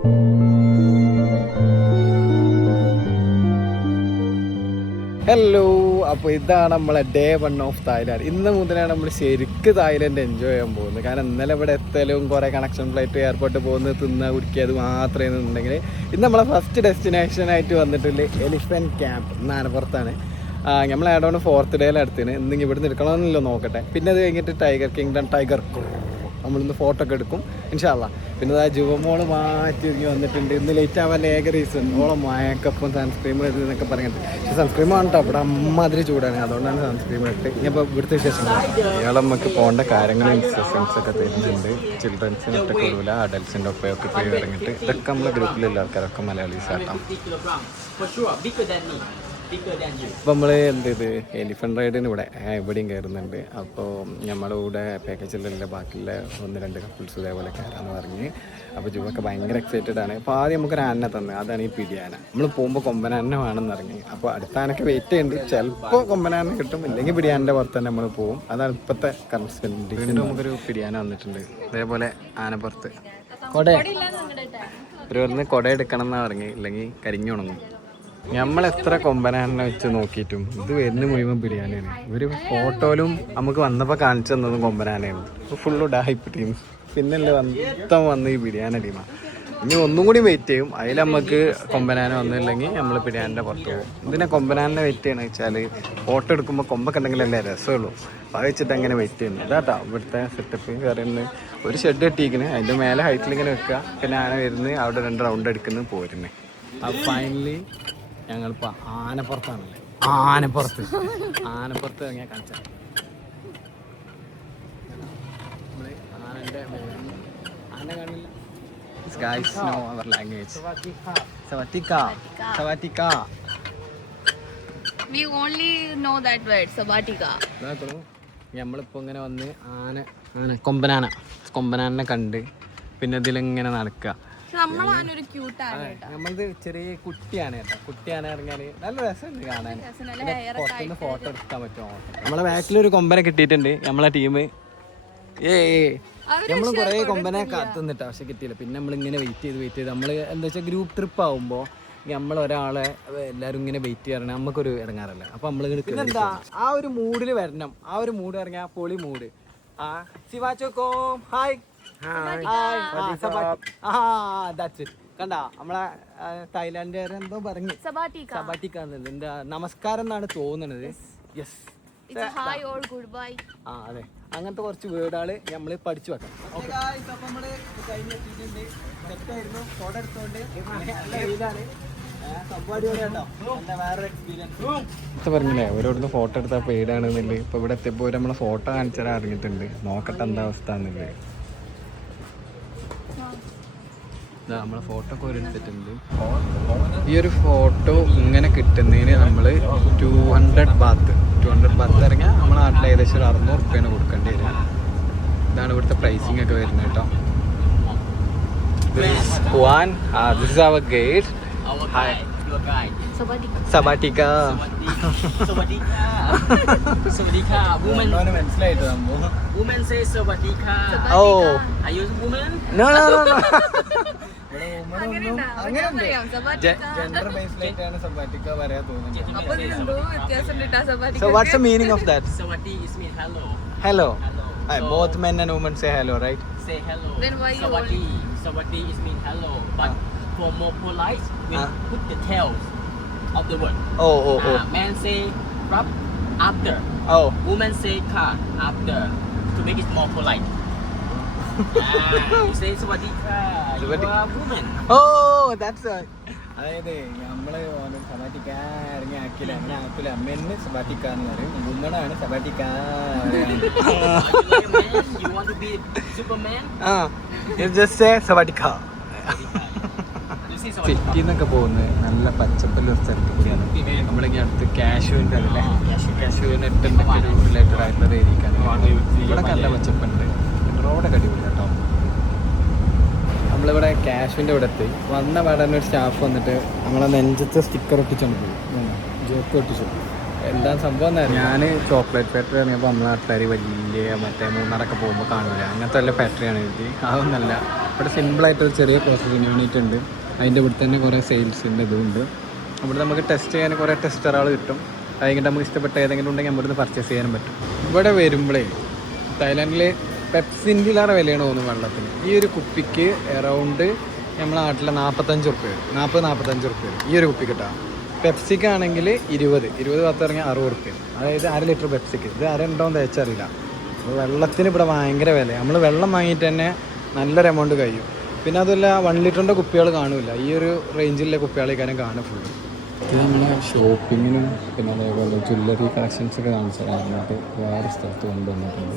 Hello, അപ്പോൾ ഇതാണ് നമ്മളെ ഡേ 1 ഓഫ് തായ്ലാൻഡ്. ഇന്ന് മുതലാണ് നമ്മൾ ശരിക്കും തായ്ലാൻഡ് എൻജോയ് ചെയ്യാൻ പോകുന്നത്. കാരണം ഇന്നലെ ഇവിടെ എത്തലും കുറേ കണക്ഷൻ ഫ്ലൈറ്റ് എയർപോർട്ട് പോകുന്നത് തിന്നുക കുടിക്കുക അത് മാത്രമേ ഉണ്ടെങ്കിൽ ഇന്ന് നമ്മളെ ഫസ്റ്റ് ഡെസ്റ്റിനേഷനായിട്ട് വന്നിട്ടുള്ള എലിഫൻറ്റ് ക്യാമ്പ് നാനപ്പുറത്താണ്. നമ്മൾ ആഡോണ് 4th ഡേയിലെടുത്തിന്. ഇന്ന് ഇവിടെ നിന്ന് എടുക്കണമെന്നല്ലോ നോക്കട്ടെ. പിന്നെ അത് കഴിഞ്ഞിട്ട് ടൈഗർ കിങ്ഡം ടൈഗർ നമ്മളിന്ന് ഫോട്ടോ ഒക്കെ എടുക്കും ഇൻഷാ അല്ലാ. പിന്നെ ആ ജുവമോള് മാറ്റി ഒരുങ്ങി വന്നിട്ടുണ്ട്. ഇന്ന് ലേറ്റ് ആവാൻ ഏക റീസൺ ഓളെ മയക്കപ്പം സൺസ്ക്രീം എന്നൊക്കെ പറഞ്ഞിട്ട്. പക്ഷേ സൺസ്ക്രീം ആണ് കേട്ടോ, ഇവിടെ അമ്മാതിരി ചൂടാണ്, അതുകൊണ്ടാണ് സൺസ്ക്രീം ഇട്ട്. ഇനിയിപ്പോൾ ഇവിടുത്തെ വിശേഷം ഇയാൾ നമുക്ക് പോകേണ്ട കാര്യങ്ങളും ഇൻസ്ട്രക്ഷൻസ് ഒക്കെ തരുന്നുണ്ട്. ചിൽഡ്രൻസിനൊക്കെ കൊടുക്കില്ല, അഡൽസിൻ്റെ ഒപ്പമൊക്കെ പോയി ഇറങ്ങിയിട്ട് ഇതൊക്കെ നമ്മളെ ഗ്രൂപ്പിലുള്ള ആൾക്കാരൊക്കെ മലയാളീസ് ആട്ടാം. അപ്പോൾ നമ്മൾ എന്ത് ചെയ്ത് എലിഫൻറ്റ് റൈഡിന് ഇവിടെയും കയറുന്നുണ്ട്. അപ്പോൾ നമ്മുടെ കൂടെ പാക്കേജിലുള്ള ബാക്കിയുള്ള 1-2 കപ്പിൾസ് ഇതേപോലെ കയറാമെന്ന് പറഞ്ഞ്. അപ്പോൾ ജുവൊക്കെ ഭയങ്കര എക്സൈറ്റഡ് ആണ്. അപ്പോൾ ആദ്യം നമുക്കൊരു ആന തന്നെ, അതാണ് ഈ പിടിയാന. നമ്മൾ പോകുമ്പോൾ കൊമ്പനാന വേണമെന്ന് ഇറങ്ങി. അപ്പോൾ അടുത്ത ആനൊക്കെ വെയിറ്റ് ചെയ്യുന്നുണ്ട്. ചിലപ്പോൾ കൊമ്പനാന കിട്ടും, ഇല്ലെങ്കിൽ പിടിയാനൻ്റെ പുറത്ത് തന്നെ നമ്മൾ പോകും. അതാണ് ഇപ്പോഴത്തെ കൺസെൻറ്റ്. വീണ്ടും നമുക്കൊരു പിടിയാന വന്നിട്ടുണ്ട് ഇതേപോലെ ആനപ്പുറത്ത്. ഒരു കുട എടുക്കണം എന്നാണ് ഇറങ്ങി, ഇല്ലെങ്കിൽ കരിഞ്ഞു ഉണങ്ങും. നമ്മളെത്ര കൊമ്പനാനെ വെച്ച് നോക്കിയിട്ടും ഇത് വരുന്ന മുഴുവൻ ബിരിയാണിയാണ്. ഇവർ ഫോട്ടോയിലും നമുക്ക് വന്നപ്പോൾ കാണിച്ചു തന്നതും കൊമ്പനാനയാണ്. ഫുള്ള് ഡായിപ്പ് ടീം, പിന്നല്ലേ വന്ന് ഈ ബിരിയാണി ടീമാണ്. ഇനി ഒന്നും കൂടി വെയിറ്റ് ചെയ്യും. അതിൽ നമുക്ക് കൊമ്പനാന വന്നില്ലെങ്കിൽ നമ്മൾ ബിരിയാണിൻ്റെ പുറത്ത് പോകും. ഇതിനെ കൊമ്പനാനെ വെയിറ്റ് ചെയ്യണമെന്ന് വെച്ചാൽ ഫോട്ടോ എടുക്കുമ്പോൾ കൊമ്പൊക്കെ ഉണ്ടെങ്കിലല്ലേ രസമുള്ളൂ. അപ്പോൾ അത് വെച്ചിട്ട് അങ്ങനെ വെയിറ്റ് ചെയ്യുന്നു. ഇതാട്ടോ ഇവിടുത്തെ സെറ്റപ്പ്. കയറുന്നത് ഒരു ഷെഡ് കെട്ടിയിരിക്കുന്നു, അതിൻ്റെ മേലെ ഹൈറ്റിലിങ്ങനെ വെക്കുക. പിന്നെ ആന വരുന്നത് അവിടെ 2 റൗണ്ട് എടുക്കുന്നത് പോരുന്നത്. അപ്പോൾ ഫൈനലി ഞങ്ങളിപ്പോൾ ആനപ്പുറത്താണല്ലേ, ആനപ്പുറത്ത് ഇറങ്ങിയാൽ കാണിച്ചാൽ ആനൻ്റെ ആന കാണില്ല. Guys know our language. Sawatika. We only know that word, Sawatika. നമ്മളിപ്പോൾ ഇങ്ങനെ വന്ന് ആന കൊമ്പനാനെ കണ്ട് പിന്നെ ഇതിലിങ്ങനെ നടക്കുക. നമ്മളത് ചെറിയ കുട്ടിയാണ് കേട്ടോ. കുട്ടിയാന ഇറങ്ങിയാൽ നല്ല രസമുണ്ട് കാണാൻ. പുറത്തുനിന്ന് ഫോട്ടോ എടുക്കാൻ പറ്റുമോ? നമ്മളെ ബാക്കിലൊരു കൊമ്പനെ കിട്ടിയിട്ടുണ്ട് നമ്മളെ ടീം. നമ്മൾ കുറേ കൊമ്പനെ കാത്തുനിന്നിട്ടാ, പക്ഷെ കിട്ടിയില്ല. പിന്നെ നമ്മളിങ്ങനെ വെയിറ്റ് ചെയ്ത് നമ്മൾ എന്താ വെച്ചാൽ ഗ്രൂപ്പ് ട്രിപ്പ് ആകുമ്പോൾ നമ്മളൊരാളെ എല്ലാവരും ഇങ്ങനെ വെയിറ്റ് ചെയ്യാറുണ്ട്, നമുക്കൊരു ഇറങ്ങാറല്ല. അപ്പോൾ നമ്മൾ എന്താ ആ ഒരു മൂഡിൽ വരണം. ആ ഒരു മൂഡ് ഇറങ്ങിയ പൊളി മൂഡ്. ശിവാച്ചോക്കോം ഹായ് കണ്ട നമ്മളെ തായ്ലാൻഡ് എന്തോ പറഞ്ഞു സബാറ്റിക്ക എന്താ നമസ്കാരം എന്നാണ് തോന്നുന്നത്. യെസ്, അതെ, അങ്ങനത്തെ കുറച്ച് വേർഡുകൾ നമ്മൾ പഠിച്ചു വെക്കണം. പറഞ്ഞില്ലേ ഓരോരുത്തർ ഫോട്ടോ എടുത്താൽ പെയ്ഡാണെന്നില്ല. ഇപ്പൊ ഇവിടെ എത്തിയപ്പോൾ നമ്മളെ ഫോട്ടോ കാണിച്ചാൽ അറിഞ്ഞിട്ടുണ്ട്. നോക്കട്ടെ എന്താ അവസ്ഥ എന്നുള്ളത്. നമ്മളെ ഫോട്ടോ ഒക്കെ എടുത്തിട്ടുണ്ട്. ഈ ഒരു ഫോട്ടോ ഇങ്ങനെ കിട്ടുന്നതിന് നമ്മൾ 200 ബാത്ത് ഇറങ്ങിയാൽ നമ്മളെ നാട്ടിൽ ഏകദേശം 600 റുപ്യാണ് കൊടുക്കേണ്ടി വരിക. ഇതാണ് ഇവിടുത്തെ പ്രൈസിങ് ഒക്കെ വരുന്നത് കേട്ടോ. This is our guide. Hi. Sabatika. Woman say Sabatika. Oh. Are you a woman? No. So what's the meaning of that? Sawati is mean hello. Hello. Both men and women say hello, right? Say hello. Then why you Sawati is mean hello, but for more polite, we put the tails of the word. Oh. Man say rub after. Oh. Woman say car after to make it more polite. You say Sawadika. You are a woman. Oh, that's a. അതായത് നമ്മള് സബാറ്റിക്ക ഇറങ്ങി ആക്കില്ല, അങ്ങനെ ആക്കില്ല. അമ്മേന്ന് സബാറ്റിക്ക എന്ന് പറയും, വുമണാണ് സബാറ്റിക്ക. You want to be Superman? Just say സബാറ്റിക്ക. സിറ്റിന്നൊക്കെ പോകുന്നത് നല്ല പച്ചപ്പുള്ള സ്ഥലത്ത് കൂടിയാണ്. നമ്മളിങ്ങനെ അടുത്ത് കാഷ്യൂവിൻ്റെ അല്ലേ, കാഷ്യൂനെറ്റിൻ്റെ ഒരു റിലേറ്റഡ് ആയിട്ടുള്ള ഏരിയക്കാണ്. ഇവിടെ നല്ല പച്ചപ്പുണ്ട്, റോഡൊക്കെ അടിപൊളി കേട്ടോ. നമ്മളിവിടെ കാഷ്യൂവിൻ്റെ ഇവിടെ എത്തി. വന്ന പാടന്നെ ഒരു സ്റ്റാഫ് വന്നിട്ട് നമ്മളെ നെഞ്ചത്തെ സ്റ്റിക്കർ ഒട്ടിച്ചുകൊണ്ട് പോയി, ജോക്ക് ഒട്ടിച്ചു. എന്താ സംഭവം എന്നാ ഞാൻ ചോക്ലേറ്റ് ഫാക്ടറി ഇറങ്ങിയപ്പോൾ നമ്മളെ നാട്ടുകാർ വലിയ മറ്റേ മൂന്നാറൊക്കെ പോകുമ്പോൾ കാണില്ല അങ്ങനത്തെ വല്ല ഫാക്ടറിയാണ് ഇത്. അതൊന്നല്ല, ഇവിടെ സിമ്പിളായിട്ടൊരു ചെറിയ പ്രോസസ്സിന് വേണ്ടിയിട്ടുണ്ട്. അതിൻ്റെ ഇവിടെ തന്നെ കുറേ സെയിൽസിൻ്റെ ഇതുണ്ട്. ഇവിടെ നമുക്ക് ടെസ്റ്റ് ചെയ്യാൻ കുറേ ടെസ്റ്ററുകൾ കിട്ടും. അത് കഴിഞ്ഞിട്ട് നമുക്ക് ഇഷ്ടപ്പെട്ട ഏതെങ്കിലും ഉണ്ടെങ്കിൽ നമ്മുടെ നിന്ന് പർച്ചേസ് ചെയ്യാനും പറ്റും. ഇവിടെ വരുമ്പോഴേ തായ്ലാൻഡിൽ പെപ്സിൻ്റെയിലേറെ വിലയാണ് തോന്നുന്നു വെള്ളത്തിന്. ഈ ഒരു കുപ്പിക്ക് അറൗണ്ട് നമ്മുടെ നാട്ടിലെ 45 റുപ്യ വരും, 40-45 റുപ്യ വരും ഈ ഒരു കുപ്പി കിട്ടാം. പെപ്സിക്കാണെങ്കിൽ 20 പത്ത് ഇറങ്ങിയ 60 റുപ്യ, അതായത് 1/2 ലിറ്റർ പെപ്സിക്ക്. ഇത് ഉണ്ടോയെന്ന് തേച്ചറിയില്ല. അപ്പോൾ വെള്ളത്തിന് ഇവിടെ ഭയങ്കര വില. നമ്മൾ വെള്ളം വാങ്ങിയിട്ട് തന്നെ നല്ലൊരു എമൗണ്ട് കഴിയും. പിന്നെ അതുമല്ല 1 ലിറ്ററിൻ്റെ കുപ്പികൾ കാണില്ല, ഈ ഒരു റേഞ്ചിലെ കുപ്പികളേക്കാരും കാണും ഫുള്ള്. ഇത് നമ്മളെ ഷോപ്പിങ്ങിനും പിന്നെ അതേപോലെ ജ്വല്ലറി കളക്ഷൻസൊക്കെ കാണിച്ചിട്ട് വേറെ സ്ഥലത്ത് കൊണ്ടുവന്നിട്ടുണ്ട്.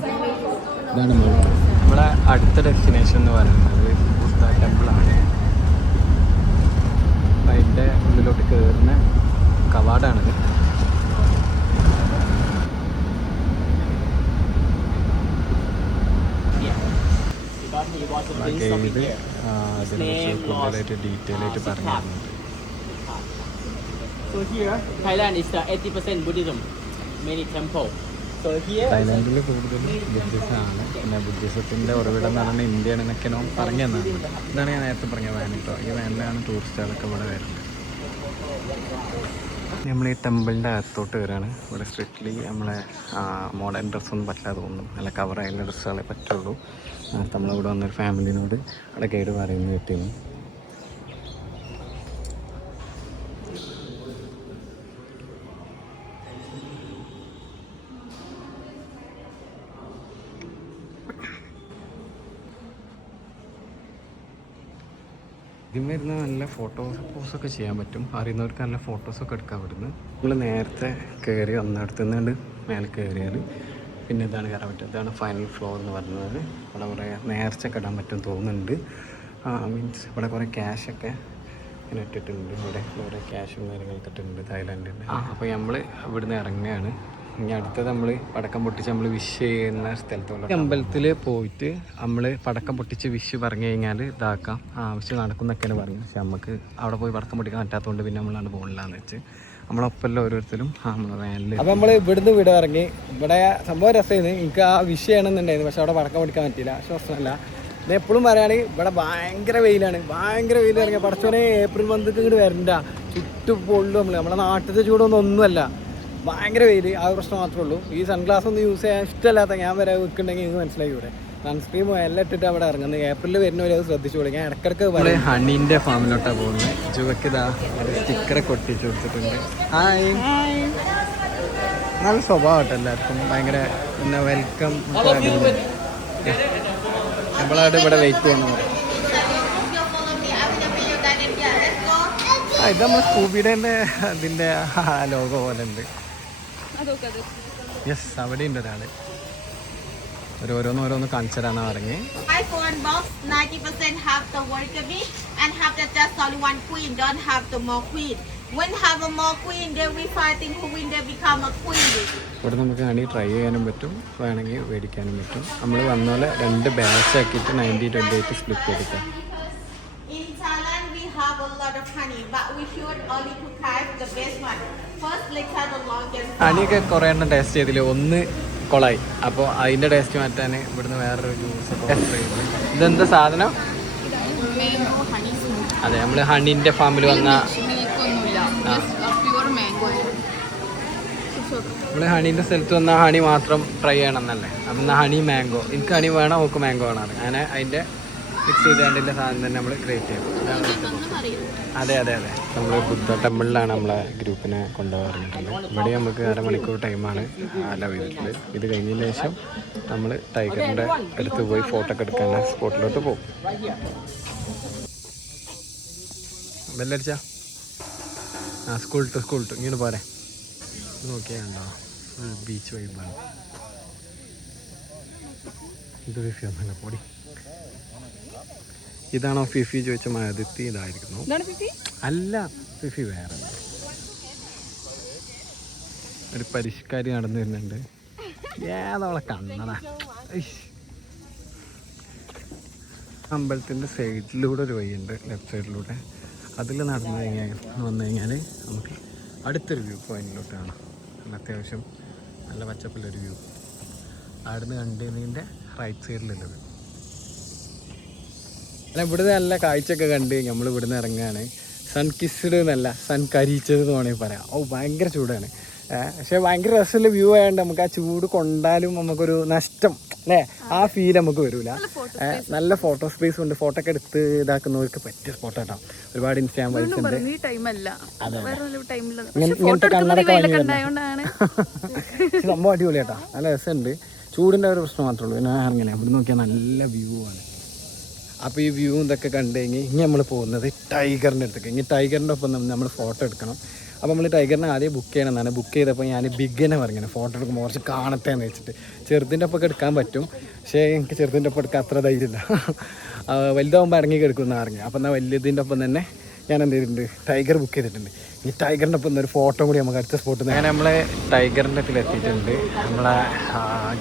ഇതാണ് നമ്മളെ അടുത്ത ഡെസ്റ്റിനേഷൻ എന്ന് പറയുന്നത് ബുദ്ധ ടെമ്പിളാണ്. അതിൻ്റെ ഉള്ളിലോട്ട് കയറുന്ന കവാടാണിത്. ഇതിനെക്കുറിച്ച് കൂടുതലായിട്ട് ഡീറ്റെയിൽ ആയിട്ട് പറഞ്ഞു തരുന്നുണ്ട്. So here, Thailand is 80% Buddhism, many temples. So here, തായ്ലാൻഡിൽ കൂടുതലും ബുദ്ധിസമാണ്. പിന്നെ ബുദ്ധിസത്തിൻ്റെ ഉറവിടം എന്ന് പറഞ്ഞാൽ ഇന്ത്യയാണെന്നൊക്കെയാണ് പറഞ്ഞു തന്നത്. ഇതാണ് ഞാൻ നേരത്തെ പറഞ്ഞ വാൻ കേട്ടോ. ഈ വാനിലാണ് ടൂറിസ്റ്റുകളൊക്കെ ഇവിടെ വരുന്നത്. നമ്മൾ ഈ ടെമ്പിളിൻ്റെ അകത്തോട്ട് വരികയാണ്. ഇവിടെ സ്ട്രിക്ട്ലി നമ്മളെ മോഡേൺ ഡ്രസ്സൊന്നും പറ്റാതെ തോന്നും, നല്ല കവറായുള്ള ഡ്രസ്സുകളെ പറ്റുള്ളൂ. നമ്മളിവിടെ വന്നൊരു ഫാമിലിനോട് അവിടെ ഗൈഡ് പറയുന്നത് കിട്ടിയിരുന്നു. ഇതിന് വരുന്ന നല്ല ഫോട്ടോസൊക്കെ ചെയ്യാൻ പറ്റും. അറിയുന്നവർക്ക് നല്ല ഫോട്ടോസൊക്കെ എടുക്കാൻ പറ്റുന്നു. നമ്മൾ നേരത്തെ കയറി വന്നിടത്തുനിന്നുകൊണ്ട് മേലെ കയറിയാൽ പിന്നെ ഇതാണ് കയറാൻ പറ്റും. ഇതാണ് ഫൈനൽ ഫ്ലോർ എന്ന് പറയുന്നത്. ഇവിടെ കുറേ നേർച്ചയൊക്കെ ഇടാൻ പറ്റും തോന്നുന്നുണ്ട്. മീൻസ് ഇവിടെ കുറേ ക്യാഷൊക്കെ ഇങ്ങനെ ഇട്ടിട്ടുണ്ട്. ഇവിടെ കുറേ ക്യാഷും കാര്യങ്ങളൊക്കെ ഇട്ടിട്ടുണ്ട് തായ്ലാൻഡിൽ. അപ്പോൾ നമ്മൾ ഇവിടുന്ന് ഇറങ്ങുകയാണ്. ഇനി അടുത്തത് നമ്മൾ പടക്കം പൊട്ടിച്ച് നമ്മൾ വിഷ് ചെയ്യുന്ന സ്ഥലത്തോളം അമ്പലത്തിൽ പോയിട്ട് നമ്മൾ പടക്കം പൊട്ടിച്ച് വിഷ് പറഞ്ഞു കഴിഞ്ഞാൽ ഇതാക്കാം, വിഷ് നടക്കുന്നൊക്കെയാണ് പറയുന്നത്. പക്ഷെ നമുക്ക് അവിടെ പോയി പടക്കം പൊട്ടിക്കാൻ പറ്റാത്തതുകൊണ്ട് പിന്നെ നമ്മളാണ് പോകണില്ലാന്ന് വെച്ച് നമ്മളൊപ്പമല്ല ഓരോരുത്തരും നമ്മളെ വാനിൽ. അപ്പോൾ നമ്മൾ ഇവിടുന്ന് ഇവിടെ ഇറങ്ങി. ഇവിടെ സംഭവം രസമായിരുന്നു. എനിക്ക് ആ വിഷ് ചെയ്യണമെന്നുണ്ടായിരുന്നു, പക്ഷെ അവിടെ പടക്കം പൊട്ടിക്കാൻ പറ്റിയില്ല. പക്ഷെ പ്രശ്നമല്ല. ഞാൻ എപ്പോഴും പറയുകയാണെങ്കിൽ ഇവിടെ ഭയങ്കര വെയിലാണ്. ഭയങ്കര വെയിൽ ഇറങ്ങിയ പടച്ചോനെ ഏപ്രിൽ മന്തൊക്കെ ഇങ്ങോട്ട് വരണ്ട, ചുറ്റും പൊള്ളും. നമ്മളെ നാട്ടിലത്തെ ചൂടൊന്നും ഒന്നുമല്ല, ഭയങ്കര വെയിൽ. ആ പ്രശ്നം മാത്രമേ ഉള്ളൂ. ഈ സൺഗ്ലാസ് ഒന്നും യൂസ് ചെയ്യാൻ ഇഷ്ടമല്ലാത്ത ഞാൻ വരെ വെക്കുന്നുണ്ടെങ്കിൽ നിങ്ങൾക്ക് മനസ്സിലാക്കി. ഇവിടെ സൺസ്ക്രീമും എല്ലാം ഇട്ടിട്ട് അവിടെ ഇറങ്ങുന്നത്. ഏപ്രിലിൽ വരുന്നവരെ അത് ശ്രദ്ധിച്ചോളൂ. ഞാൻ ഇടയ്ക്കിടയ്ക്ക് പറയും. ഹണീൻ്റെ ഫാമിലോട്ടാണ് പോകുന്നത്. ജുവക്ക് ഇതാ സ്റ്റിക്കറൊക്കെ ഒട്ടിച്ച് കൊടുത്തിട്ടുണ്ട്. ഹായ്, നല്ല സ്വഭാവം കേട്ടോ എല്ലാവർക്കും. ഭയങ്കര പിന്നെ വെൽക്കം. നമ്മളവിടെ ഇവിടെ വെയിറ്റ് ചെയ്യുന്നു. ഇത് നമ്മൾ സ്കൂബിയുടെ അതിൻ്റെ ലോഗോ പോലെ ഉണ്ട്. യെസ്, അവിടെ ഉണ്ട് ഒരാള്. ഓരോന്ന് കാണിച്ചു തരാനാണ് പറഞ്ഞ്. iPhone box 90% have the worker bee and have the just only one queen, don't have the more queen. When have a more queen, then we fighting who win, they become a queen. ഇവിടെ നമുക്ക് വേണമെങ്കിൽ try ചെയ്യാനും പറ്റും, വേണമെങ്കിൽ മേടിക്കാനും പറ്റും. നമ്മൾ വന്ന പോലെ 2 ബാച്ച് ആക്കിയിട്ട് 90-28 സ്പ്ലിറ്റ് എടുക്കാം. In Thailand, we have a lot of honey, but we should only to try the best one. First, let's have the longest. ഹണിയൊക്കെ കുറേ എണ്ണം ടേസ്റ്റ് ചെയ്തില്ല, ഒന്ന് കൊളായി. അപ്പോൾ അതിൻ്റെ ടേസ്റ്റ് മാറ്റാൻ ഇവിടുന്ന് വേറൊരു ജ്യൂസ് ഒക്കെ ഓർഡർ ചെയ്യുന്നത്. ഇതെന്താ സാധനം? അതെ, നമ്മൾ ഹണീൻ്റെ ഫാമിൽ വന്ന നമ്മൾ ഹണീൻ്റെ സ്ഥലത്ത് വന്ന ഹണി മാത്രം ട്രൈ ചെയ്യണം എന്നല്ലേ. അപ്പം ഹണി മാംഗോ, എനിക്ക് ഹണി വേണം, ഓക്ക് മാംഗോ വേണം. അങ്ങനെ അതിൻ്റെ മിക്സ് ചെയ്തതിൻ്റെ സാധനം തന്നെ നമ്മൾ ക്രിയേറ്റ് ചെയ്യും. അതെ. നമ്മൾ ബുദ്ധ ടെമ്പിളിലാണ് നമ്മളെ ഗ്രൂപ്പിനെ കൊണ്ടുപോകാറുള്ളത്. ഇവിടെ നമുക്ക് 1/2 മണിക്കൂർ ടൈമാണ് അലവ് ചെയ്തിട്ടുള്ളത്. ഇത് കഴിഞ്ഞതിന് ശേഷം നമ്മൾ ടൈഗറിൻ്റെ അടുത്ത് പോയി ഫോട്ടോ ഒക്കെ എടുക്കാൻ സ്പോട്ടിലോട്ട് പോകും. ബെല്ലടിച്ചാ സ്കൂൾ ടു ഇങ്ങനെ പോരെ. നോക്കിയാണ്ടോ ഫുൾ ബീച്ച് വൈബാണ്. ഇത് ഫിഫി ഒന്നല്ല പൊടി. ഇതാണോ ഫിഫി ചോദിച്ച മാതിത്തി? ഇതായിരിക്കുന്നു. അല്ല, ഫിഫി വേറെ. ഒരു പരിഷ്കാരി നടന്നു വരുന്നുണ്ട്. ഏതവളെ കണ്ണടാ. അമ്പലത്തിൻ്റെ സൈഡിലൂടെ ഒരു വഴിയുണ്ട്, ലെഫ്റ്റ് സൈഡിലൂടെ. അതിൽ വന്നു കഴിഞ്ഞാൽ നമുക്ക് അടുത്തൊരു വ്യൂ പോയിന്റിലോട്ട് കാണാം. നല്ല അത്യാവശ്യം നല്ല പച്ചപ്പുള്ളൊരു വ്യൂ. അവിടുന്ന് കണ്ടതിൻ്റെ റൈറ്റ് സൈഡിലുള്ളത്. അല്ല ഇവിടുന്ന് നല്ല കാഴ്ചയൊക്കെ കണ്ട് നമ്മൾ ഇവിടുന്ന് ഇറങ്ങുകയാണ്. സൺ കിസ്ഡ് എന്നല്ല, സൺ കരിച്ചത് എന്ന് വേണമെങ്കിൽ പറയാം. ഭയങ്കര ചൂടാണ്. പക്ഷേ ഭയങ്കര രസമുള്ള വ്യൂ ആയതുകൊണ്ട് നമുക്ക് ആ ചൂട് കൊണ്ടാലും നമുക്കൊരു നഷ്ടം അല്ലേ, ആ ഫീൽ നമുക്ക് വരില്ല. നല്ല ഫോട്ടോ സ്പേസ് ഉണ്ട്. ഫോട്ടോ ഒക്കെ എടുത്ത് ഇതാക്കുന്നവർക്ക് പറ്റിയ സ്പോട്ട് കേട്ടോ. ഒരുപാട് ഇൻസ്റ്റാഗ്രാം റീൽസ് ഉണ്ട്. ഇങ്ങനത്തെ കണ്ണടക്കം സംഭവം അടിപൊളി കേട്ടോ, നല്ല രസമുണ്ട്. ചൂടിൻ്റെ ഒരു പ്രശ്നം മാത്രമേ ഉള്ളൂ. പിന്നെ അങ്ങനെ ഇവിടെ നോക്കിയാൽ നല്ല വ്യൂ ആണ്. അപ്പോൾ ഈ വ്യൂ ഇതൊക്കെ കണ്ടു കഴിഞ്ഞ് ഇനി നമ്മൾ പോകുന്നത് ടൈഗറിൻ്റെ അടുത്തേക്ക്. ഇനി ടൈഗറിൻ്റെ ഒപ്പം നമ്മൾ ഫോട്ടോ എടുക്കണം. അപ്പോൾ നമ്മൾ ടൈഗറിനെ ആദ്യം ബുക്ക് ചെയ്യണമെന്നാണ്. ബുക്ക് ചെയ്തപ്പോൾ ഞാൻ ബിഗിനെ പറഞ്ഞത് ഫോട്ടോ എടുക്കുമ്പോൾ കുറച്ച് കാണട്ടെ എന്ന് വെച്ചിട്ട്. ചെറുതിൻ്റെ ഒപ്പം എടുക്കാൻ പറ്റും, പക്ഷേ എനിക്ക് ചെറുതിൻ്റെ ഒപ്പം എടുക്കാൻ അത്ര ധൈര്യമില്ല. വലുതാകുമ്പോൾ ഇറങ്ങി കിടക്കുന്ന ഇറങ്ങി. അപ്പോൾ എന്നാൽ വലിയതിൻ്റെ ഒപ്പം തന്നെ ഞാൻ എന്ത് ചെയ്തിട്ടുണ്ട്, ടൈഗർ ബുക്ക് ചെയ്തിട്ടുണ്ട്. ഈ ടൈഗറിൻ്റെ ഒപ്പം ഒരു ഫോട്ടോ കൂടി നമുക്ക് അടുത്ത സ്പോട്ടിൽ നിന്ന്. അങ്ങനെ നമ്മൾ ടൈഗറിൻ്റെ അടുത്തിൽ എത്തിയിട്ടുണ്ട്. നമ്മളെ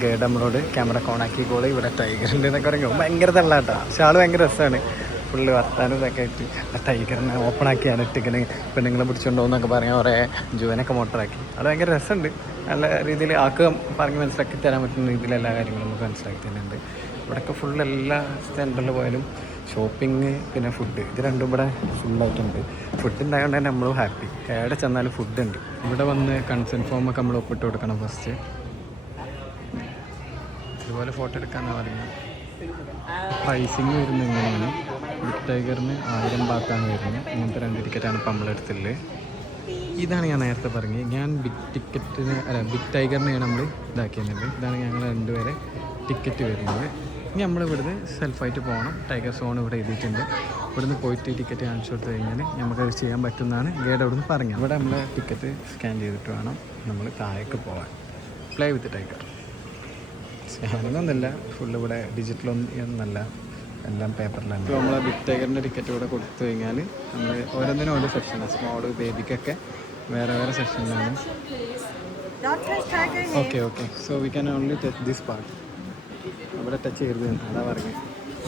ഗൈഡ് നമ്മളോട് ക്യാമറ ഓണാക്കി കോള് ഇവിടെ ടൈഗറിൻ്റെ എന്നൊക്കെ പറയുമ്പോൾ ഭയങ്കര തള്ളാട്ടോ. പക്ഷെ ആൾ ഭയങ്കര രസമാണ്. ഫുള്ള് വർത്താനം ഇതൊക്കെ ആയിട്ട് ടൈഗറിനെ ഓപ്പണാക്കിയാണ് ഇട്ടിങ്ങനെ പെണ്ണുങ്ങളെ പിടിച്ചുകൊണ്ടോന്നൊക്കെ പറയാൻ കുറേ ജുവനൊക്കെ മോട്ടറാക്കി. അത് ഭയങ്കര രസമുണ്ട്. നല്ല രീതിയിൽ ആൾക്ക് പറഞ്ഞ് മനസ്സിലാക്കി തരാൻ പറ്റുന്ന രീതിയിൽ എല്ലാ കാര്യങ്ങളും നമുക്ക് മനസ്സിലാക്കി തരുന്നുണ്ട്. ഇവിടെയൊക്കെ ഫുള്ള് എല്ലാ സെൻറ്ററിൽ പോയാലും ഷോപ്പിംഗ് പിന്നെ ഫുഡ്, ഇത് രണ്ടും ഇവിടെ ഫുള്ളായിട്ടുണ്ട്. ഫുഡ് ഉണ്ടായതുകൊണ്ട് തന്നെ നമ്മളും ഹാപ്പി. എവിടെ ചെന്നാലും ഫുഡ് ഉണ്ട്. ഇവിടെ വന്ന് കൺസെൻറ്റ് ഫോമൊക്കെ നമ്മൾ ഒപ്പിട്ട് കൊടുക്കണം ഫസ്റ്റ്. ഇതുപോലെ ഫോട്ടോ എടുക്കാനാണ് പറയുന്നത്. പ്രൈസിങ് വരുന്നത് ഇങ്ങനെയാണ്. ബിഗ് ടൈഗറിന് 1000 ബാത്താണ് വരുന്നത്. ഇങ്ങനത്തെ 2 ടിക്കറ്റാണ് ഇപ്പം നമ്മളെടുത്തുള്ളത്. ഇതാണ് ഞാൻ നേരത്തെ പറഞ്ഞത്. ഞാൻ ബിഗ് ടൈഗറിനെയാണ് നമ്മൾ ഇതാക്കിയിരുന്നത്. ഇതാണ് ഞങ്ങൾ 2 പേരെ ടിക്കറ്റ് വരുന്നത്. ഇനി നമ്മളിവിടുന്ന് സെൽഫായിട്ട് പോകണം. ടൈഗർ സോൺ ഇവിടെ എഴുതിയിട്ടുണ്ട്. ഇവിടുന്ന് പോയിട്ട് ടിക്കറ്റ് കാണിച്ചു കൊടുത്തു കഴിഞ്ഞാൽ നമുക്കത് ചെയ്യാൻ പറ്റുമെന്നാണ് ഗൈഡ് അവിടുന്ന് പറഞ്ഞത്. ഇവിടെ നമ്മൾ ടിക്കറ്റ് സ്കാൻ ചെയ്തിട്ട് വേണം നമ്മൾ താഴേക്ക് പോകാൻ. പ്ലേ വിത്ത് ടൈഗർ സ്കാനിങ്ങൊന്നുമില്ല, ഫുള്ള് ഇവിടെ ഡിജിറ്റലൊന്നല്ല, എല്ലാം പേപ്പറിലാണ്. ഇപ്പോൾ നമ്മൾ ബിഗ് ടൈഗറിൻ്റെ ടിക്കറ്റ് ഇവിടെ കൊടുത്തു കഴിഞ്ഞാൽ നമ്മൾ ഓരോന്നിനും ഓരോ സെക്ഷനാണ്. സ്മോൾ ബേബിക്കൊക്കെ വേറെ വേറെ സെക്ഷനിലാണ്. Okay okay, so we can only touch this part. അവിടെ ടച്ച് ചെയ്യരുത്, അതാ പറഞ്ഞത്.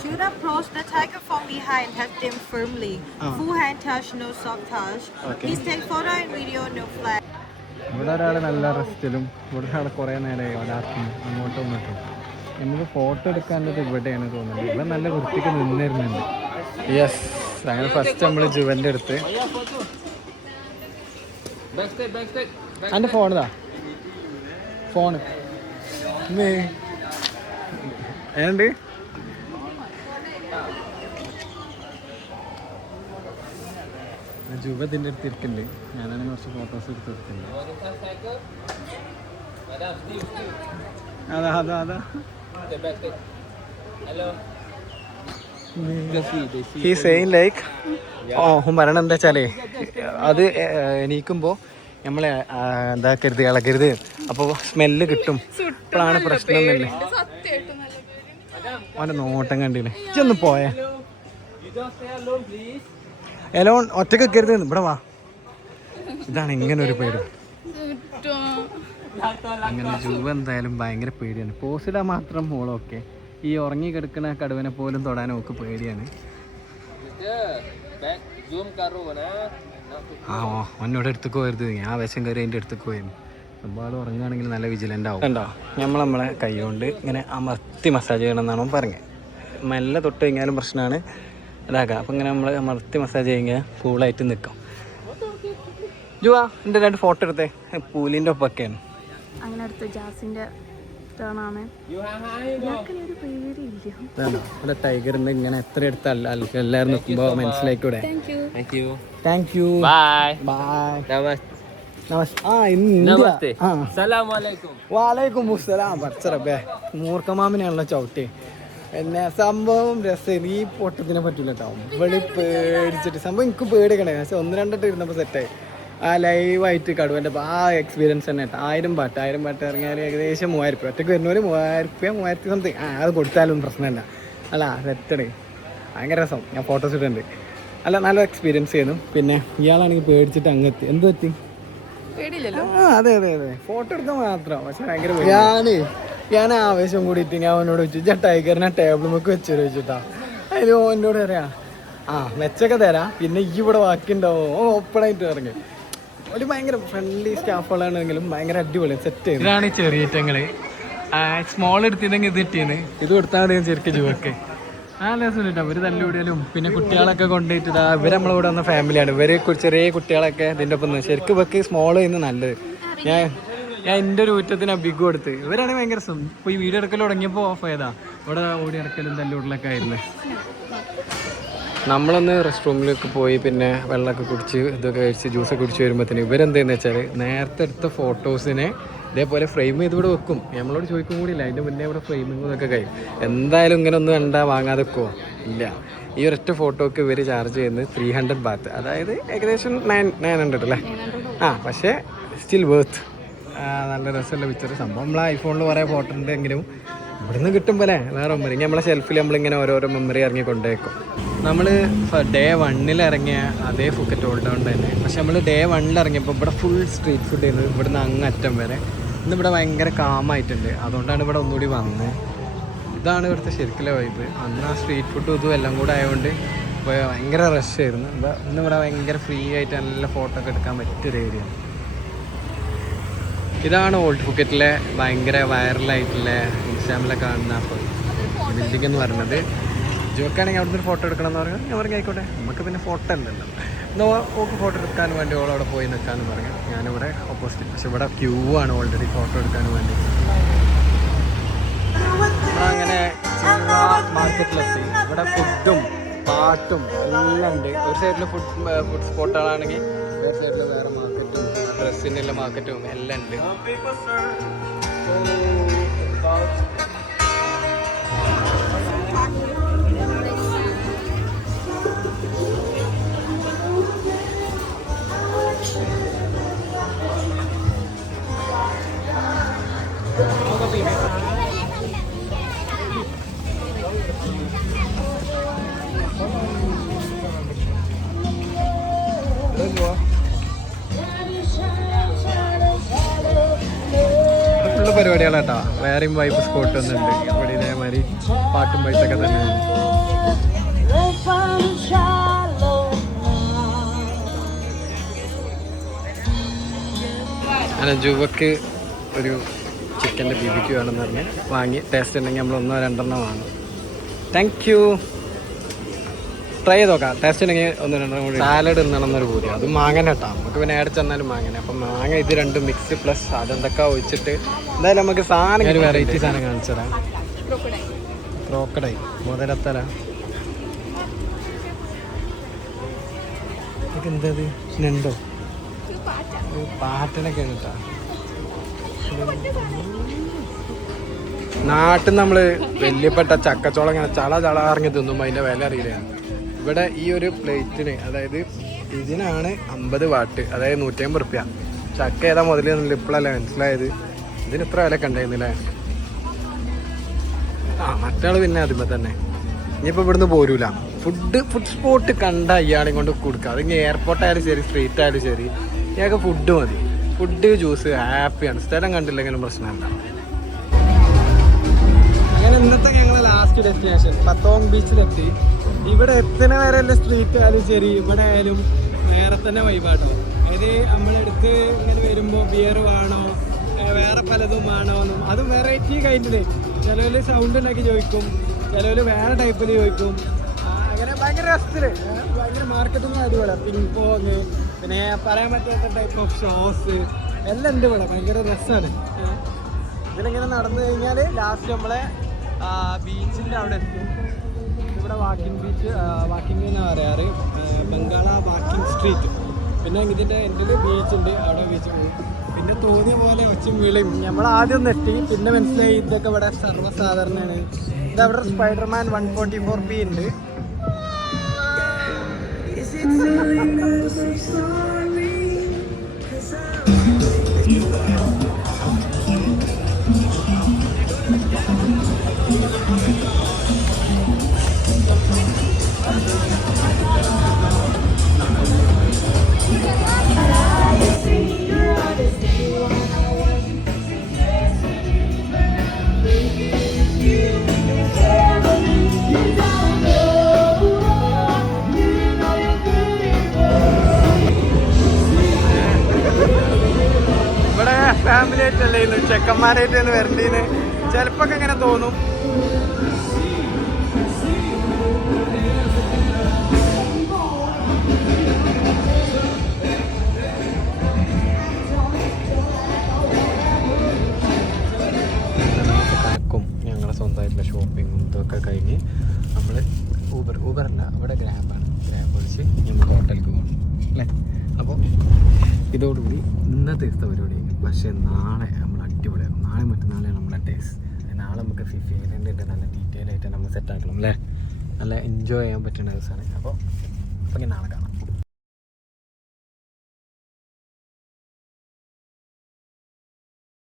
Should approach the tiger from behind, touch them firmly. Full hand touch, no soft touch. Please take photo and video, no flash. ഇവിടെ ഒരാൾ നല്ല റെസ്റ്റിലും ഇവിടെ ഒരാൾ കുറേ നേരമായി ഒരാൾക്കും അങ്ങോട്ടും ഇങ്ങോട്ടും. നമുക്ക് ഫോട്ടോ എടുക്കാനുള്ളത് ഇവിടെയാണ് തോന്നുന്നത്. ഇവിടെ നല്ല വൃത്തിക്ക് നിന്നിരുന്നുണ്ട്. യെസ്, അങ്ങനെ ഫസ്റ്റ് നമ്മൾ ജുവൻ്റെ അടുത്ത്. എൻ്റെ ഫോണിതാ, ഫോണ് ഏണ്ട് ജുവ ഇതിൻ്റെ അടുത്ത് ഇരിക്കുന്നുണ്ട്. ഞാനാണെങ്കിൽ കുറച്ച് ഫോട്ടോസ് എടുത്ത് കൊടുത്തിട്ടുണ്ട്. അതാ അതാ അതാ ഈ സെയിം ലൈക്ക് പറയണ എന്താ വെച്ചാലേ, അത് എണീക്കുമ്പോൾ നമ്മളെ ഇതാക്കരുത്, ഇളകരുത്. അപ്പോൾ സ്മെല്ല് കിട്ടും. ഇപ്പോഴാണ് പ്രശ്നമൊന്നുമില്ല. അവൻ്റെ നോട്ടം കണ്ടില്ലേ. ഇതൊന്ന് പോയേ എലോൺ ഒറ്റക്ക് വെക്കരുത്. ഇവിടെ വാ. ഇതാണ് ഇങ്ങനെ ഒരു പേടി. അങ്ങനെ ജൂവ് എന്തായാലും ഭയങ്കര പേടിയാണ്. പോസിടാൻ മാത്രം മോളൊക്കെ. ഈ ഉറങ്ങി കിടക്കുന്ന കടുവനെ പോലും തൊടാൻ ഒക്കെ പേടിയാണ്. ഒന്നോട് അടുത്തേക്ക് പോയരുത്. ഞാൻ ആവേശം കയറി അതിൻ്റെ അടുത്തേക്ക് പോയിരുന്നു. സംഭവം ഉറങ്ങുകയാണെങ്കിൽ നല്ല വിജിലൻ്റ് ആവും. കണ്ടോ, നമ്മളെ കൈ കൊണ്ട് ഇങ്ങനെ അമർത്തി മസാജ് ചെയ്യണമെന്നാണ് പറഞ്ഞത്. മെല്ലെ തൊട്ട് കഴിഞ്ഞാലും പ്രശ്നമാണ് ഇതാക്കാം. അപ്പം ഇങ്ങനെ നമ്മൾ അമർത്തി മസാജ് ചെയ്യുക കൂളായിട്ട് നിൽക്കും. ജുവാ എൻ്റെ 2 ഫോട്ടോ എടുത്തേ. പൂലിൻ്റെ ഒപ്പൊക്കെയാണ്. അങ്ങനെ അടുത്ത ജാസിൻ്റെ ടേണാണ്. ഇവിടെ ടൈഗറിന് ഇങ്ങനെ എത്ര എടുത്ത എല്ലാവരും നിൽക്കുമ്പോൾ മനസ്സിലായിക്കൂടെ. Thank you. ബൈ. വാലൈക്കും മുസ്സലാം. പച്ചറബേ മൂർഖമാമിനാണല്ലോ ചവിട്ടി. പിന്നെ സംഭവം രസം. ഈ പൊട്ടത്തിനെ പറ്റില്ല കേട്ടോ. ഇവിടെ പേടിച്ചിട്ട് സംഭവം എനിക്ക് പേടിക്കണേ. പക്ഷെ 1-2 ഇരുന്നപ്പോൾ സെറ്റായി. ആ ലൈവായിട്ട് കടുവൻ്റെ ആ എക്സ്പീരിയൻസ് തന്നെ കേട്ടോ. 1000 പാട്ട് ഇറങ്ങിയാൽ ഏകദേശം 3000 രൂപ. ഒറ്റയ്ക്ക് വരുന്നവർ 3000 രൂപ 3000 സംതിങ്. അത് കൊടുത്താലും പ്രശ്നമില്ല. അല്ല സെറ്റഡ് ഭയങ്കര രസം. ഞാൻ ഫോട്ടോസ് ഇട്ടുണ്ട്. അല്ല നല്ല എക്സ്പീരിയൻസ് ചെയ്യുന്നു. പിന്നെ ഇയാളാണെങ്കിൽ പേടിച്ചിട്ട് അങ്ങെത്തി. എന്ത് പറ്റി? അതെ അതെ അതെ, ഫോട്ടോ എടുക്കാൻ മാത്രം. പക്ഷെ ഭയങ്കര ഞാൻ ആവേശം കൂടിയിട്ട് ഞാൻ അവനോട് വെച്ചു, ഞാൻ ടൈഗറിനെ ടേബിൾ നമുക്ക് വെച്ചു വെച്ചിട്ടാ. അതിൽ എന്നോട് പറയാ വെച്ചൊക്കെ തരാം, പിന്നെ ഈ ഇവിടെ ബാക്കിയുണ്ടാവും. ഓപ്പണായിട്ട് ഇറങ്ങി. ഒരു ഭയങ്കര ഫ്രണ്ട്ലി സ്റ്റാഫുകളാണെങ്കിലും ഭയങ്കര അടിപൊളി സെറ്റ് ചെയ്തു. ഇതാണ് ചെറിയറ്റങ്ങള്. സ്മോൾ എടുത്തിരുന്നെങ്കിൽ ഇത് കിട്ടിയെന്ന്, ഇത് കൊടുത്താൽ മതി ശരിക്കും ജുവക്ക്. ആ രസം കേട്ടോ. ഇവർ തല്ലുകൂടിയാലും പിന്നെ കുട്ടികളൊക്കെ കൊണ്ടുപോയിട്ട് ഇവർ നമ്മളിവിടെ വന്ന ഫാമിലിയാണ്. ഇവർ ചെറിയ കുട്ടികളൊക്കെ ഇതിൻ്റെ ഒപ്പം ശരിക്കും ഇവർക്ക് സ്മോൾ ചെയ്യുന്നത് നല്ലത്. ഞാൻ എൻ്റെ ഒരു ഊറ്റത്തിന് ബിഗ് കൊടുത്ത് ഇവരാണെങ്കിൽ ഭയങ്കര ഇപ്പോൾ ഈ വീഡിയോ എടുക്കൽ തുടങ്ങിയപ്പോൾ ഓഫ് ചെയ്താ. ഇവിടെ ഓടി ഇറക്കലും തല്ലൂടലൊക്കെ ആയിരുന്നു. നമ്മളൊന്ന് റെസ്റ്റ് റൂമിലൊക്കെ പോയി പിന്നെ വെള്ളമൊക്കെ കുടിച്ച് ഇതൊക്കെ കഴിച്ച് ജ്യൂസൊക്കെ കുടിച്ച് വരുമ്പോഴത്തേന് ഇവരെന്താണെന്ന് വെച്ചാൽ നേരത്തെ എടുത്ത ഫോട്ടോസിനെ ഇതേപോലെ ഫ്രെയിം ചെയ്ത് ഇവിടെ വെക്കും. നമ്മളോട് ചോദിക്കും കൂടിയില്ല, അതിൻ്റെ മുന്നേ ഇവിടെ ഫ്രെയിമിങ്ങും ഇതൊക്കെ കഴിയും. എന്തായാലും ഇങ്ങനെ ഒന്നും കണ്ടാ വാങ്ങാതെ വെക്കുമോ? ഇല്ല. ഈ ഒരൊറ്റ ഫോട്ടോക്ക് ഇവർ ചാർജ് ചെയ്യുന്നത് 300 ബാത്ത്, അതായത് ഏകദേശം 900 അല്ലേ? പക്ഷേ സ്റ്റിൽ വർത്ത്. നല്ല രസമുള്ള പിക്ചർ. സംഭവം നമ്മൾ ഐഫോണിൽ കുറേ ഫോട്ടോ ഉണ്ടെങ്കിലും ഇവിടുന്ന് കിട്ടുമ്പോൾ അല്ലേ വേറെ മെമ്മറി. നമ്മളെ ഷെൽഫിൽ നമ്മളിങ്ങനെ ഓരോരോ മെമ്മറി ഇറങ്ങി കൊണ്ടുപോയേക്കും. നമ്മൾ ഡേ 1 ഇറങ്ങിയ അതേ ഫുക്കറ്റ് ഓൾഡ് ടൗൺ തന്നെ. പക്ഷെ നമ്മൾ ഡേ 1 ഇറങ്ങിയപ്പോൾ ഇവിടെ ഫുൾ സ്ട്രീറ്റ് ഫുഡ് ചെയ്യുന്നത് ഇവിടുന്ന് അങ്ങറ്റം വരെ. ഇന്നിവിടെ ഭയങ്കര കാമായിട്ടുണ്ട്. അതുകൊണ്ടാണ് ഇവിടെ ഒന്നുകൂടി വന്നത്. ഇതാണ് ഇവിടുത്തെ ശരിക്കുള്ള വൈബ്. അന്ന് ആ സ്ട്രീറ്റ് ഫുഡും ഇതും എല്ലാം കൂടെ ആയതുകൊണ്ട് ഇപ്പോൾ ഭയങ്കര റഷ് ആയിരുന്നു. ഇന്നിവിടെ ഭയങ്കര ഫ്രീ ആയിട്ട് നല്ല ഫോട്ടോ ഒക്കെ എടുക്കാൻ പറ്റിയൊരു ഏരിയ. ഇതാണ് ഓൾഡ് ഫുക്കറ്റിലെ ഭയങ്കര വൈറലായിട്ടുള്ള ഇൻസ്റ്റാഗ്രാമിലൊക്കെ കാണുന്ന ബിൽഡിംഗ് എന്ന് പറയുന്നത്. ജോക്കാണെങ്കിൽ അവിടുന്ന് ഒരു ഫോട്ടോ എടുക്കണം എന്ന് പറഞ്ഞാൽ ഞാൻ പറഞ്ഞു ആയിക്കോട്ടെ, നമുക്ക് പിന്നെ ഫോട്ടോ ഉണ്ടല്ലോ. എന്നാൽ ഓക്ക് ഫോട്ടോ എടുക്കാൻ വേണ്ടി ഓളവിടെ പോയി നിൽക്കാമെന്ന് പറഞ്ഞു. ഞാനിവിടെ ഓപ്പോസിറ്റ്. പക്ഷെ ഇവിടെ ക്യൂ ആണ് ഓൾറെഡി ഫോട്ടോ എടുക്കാൻ വേണ്ടി. അങ്ങനെ മാർക്കറ്റിലെത്തി. ഇവിടെ ഫുഡും പാട്ടും എല്ലാം ഉണ്ട്. ഒരു സൈഡിൽ ഫുഡ് സ്പോട്ടുകളാണെങ്കിൽ വേറെ സൈഡിൽ വേറെ മാർക്കറ്റും ഡ്രസ്സിനുള്ള മാർക്കറ്റും എല്ലാം ഉണ്ട്. ഫുള്ള് പരിപാടികളാട്ടാ. വേറെയും വൈബ് സ്പോട്ട് ഒന്നുണ്ട് ഇവിടെ. ഇതേമാതിരി പാട്ടും പൈസൊക്കെ തന്നെയാണ്. ജുവക്ക് ഒരു ചിക്കൻ്റെ ബിബിക്ക് വേണമെന്ന് പറഞ്ഞ് വാങ്ങി. ടേസ്റ്റ് ഉണ്ടെങ്കിൽ നമ്മൾ 1-2 വാങ്ങും. Thank you. ട്രൈ ചെയ്ത് നോക്കാം. ടേസ്റ്റ് ഉണ്ടെങ്കിൽ 1-2 കൂടി. സാലഡ് തിന്നണമെന്നൊരു പൂതി. അത് മാങ്ങന കേട്ടോ. നമുക്ക് പിന്നെ ഏടെ ചെന്നാലും മാങ്ങന. അപ്പം മാങ്ങ ഇത് രണ്ടും മിക്സ് പ്ലസ് അതെന്തൊക്കെ ഒഴിച്ചിട്ട് എന്തായാലും നമുക്ക് സാധനം ഒരു വെറൈറ്റി സാധനം കാണിച്ചതാ. ക്രോക്കഡൈൽ മുതലത്തല. ഇതൊക്കെ എന്തത് നെണ്ടോ? പാറ്റനൊക്കെയാണ് കേട്ടോ. നാട്ടിൽ നിന്ന് നമ്മൾ വലിയപ്പെട്ട ചക്കച്ചോളം ഇങ്ങനെ ചള ഇറങ്ങി തിന്നുമ്പോൾ അതിൻ്റെ വില അറിയില്ല. ഇവിടെ ഈ ഒരു പ്ലേറ്റിന്, അതായത് ഇതിനാണ് 50 വാട്ട്, അതായത് 150 റുപ്യ. ചക്ക ഏതാ മുതലെന്നില്ല ഇപ്പോഴല്ലേ മനസ്സിലായത്. ഇതിന് ഇത്ര വില കണ്ടായിരുന്നില്ലേ? മറ്റാൾ പിന്നെ അതിപ്പോൾ തന്നെ ഇനിയിപ്പോൾ ഇവിടുന്ന് പോരൂല. ഫുഡ് സ്പോട്ട് കണ്ട ഇയാളെയും കൊണ്ട് കൊടുക്കുക. അതിങ്ങനെ എയർപോർട്ടായാലും ശരി സ്ട്രീറ്റ് ആയാലും ശരി, ഇയാൾക്ക് ഫുഡ് മതി. ഫുഡ് ജ്യൂസ് ഹാപ്പിയാണ്. സ്ഥലം കണ്ടില്ലെങ്കിലും പ്രശ്നമല്ല. അങ്ങനെ ഇന്നത്തെ ഞങ്ങൾ ലാസ്റ്റ് ഡെസ്റ്റിനേഷൻ പത്തോങ് ബീച്ചിലെത്തി. ഇവിടെ എത്തുന്ന വരെ എല്ലാ സ്ട്രീറ്റ് ആയാലും ശരി ഇവിടെ ആയാലും വേറെ തന്നെ വൈബാട്ടോ. അതായത് നമ്മളെടുത്ത് ഇങ്ങനെ വരുമ്പോൾ ബിയർ വേണോ വേറെ പലതും വേണോ എന്നും അതും വെറൈറ്റി കൈൻഡിൽ. ചിലവർ സൗണ്ട് ഉണ്ടാക്കി ചോദിക്കും, ചിലവർ വേറെ ടൈപ്പിൽ ചോദിക്കും. അങ്ങനെ ഭയങ്കര രസത്തിൽ ഭയങ്കര മാർക്കറ്റിങ് അടിപൊളിയാണ്. പിങ് പോങ് പിന്നെ പറയാൻ പറ്റാത്ത ടൈപ്പ് ഓഫ് ഷോസ് എല്ലാം ഉണ്ട് ഇവിടെ. ഭയങ്കര രസമാണ്. ഇതിലിങ്ങനെ നടന്നു കഴിഞ്ഞാൽ ലാസ്റ്റ് നമ്മളെ ബീച്ചിൻ്റെ അവിടെ എത്തും. ഇവിടെ വാക്കിംഗ് ബീച്ച്, വാക്കിംഗ് എന്നാണ് പറയാറ്, ബംഗാള വാക്കിംഗ് സ്ട്രീറ്റ്. പിന്നെ ഇതിൻ്റെ എൻ്റെ ബീച്ചുണ്ട്, അവിടെ ബീച്ച് പോകും. പിന്നെ തോന്നിയ പോലെ ഒച്ചും വിളിയും. നമ്മൾ ആദ്യം ഒന്ന് എത്തി, പിന്നെ മനസ്സിലായി ഇതൊക്കെ ഇവിടെ സർവ്വസാധാരണമാണ്. ഇതവിടെ സ്പൈഡർമാൻ 144p ഉണ്ട്. വിചാരിച്ചിട്ടല്ലേ ഇന്ന് ചെക്കന്മാരായിട്ട് വരണ്ടീന്ന് ചിലപ്പോ ഇങ്ങനെ തോന്നും. ഞങ്ങളെ സ്വന്തമായിട്ടുള്ള ഷോപ്പിങ്ങും ഇതൊക്കെ കഴിഞ്ഞ് നമ്മൾ ഊബറല്ല ഇവിടെ ഗ്രാബാണ്. ഗ്രാബ് വിളിച്ച് ഞങ്ങൾ ഹോട്ടലിലേക്ക് പോകണം അല്ലേ. അപ്പോൾ ഇതോടുകൂടി ഇന്നത്തെ ദിവസത്തെ പരിപാടി. പക്ഷേ നാളെ നമ്മൾ അടിപൊളിയാകും. നാളെ മറ്റന്നാളെയാണ് നമ്മളെ ഡേയ്സ്. നാളെ നമുക്ക് ഫിഫി ഐലൻഡിൻ്റെ നല്ല ഡീറ്റെയിൽ ആയിട്ട് നമ്മൾ സെറ്റാക്കണം അല്ലേ. നല്ല എൻജോയ് ചെയ്യാൻ പറ്റുന്ന ദിവസമാണ്. അപ്പോൾ ഇങ്ങനെ നാളെ കാണാം.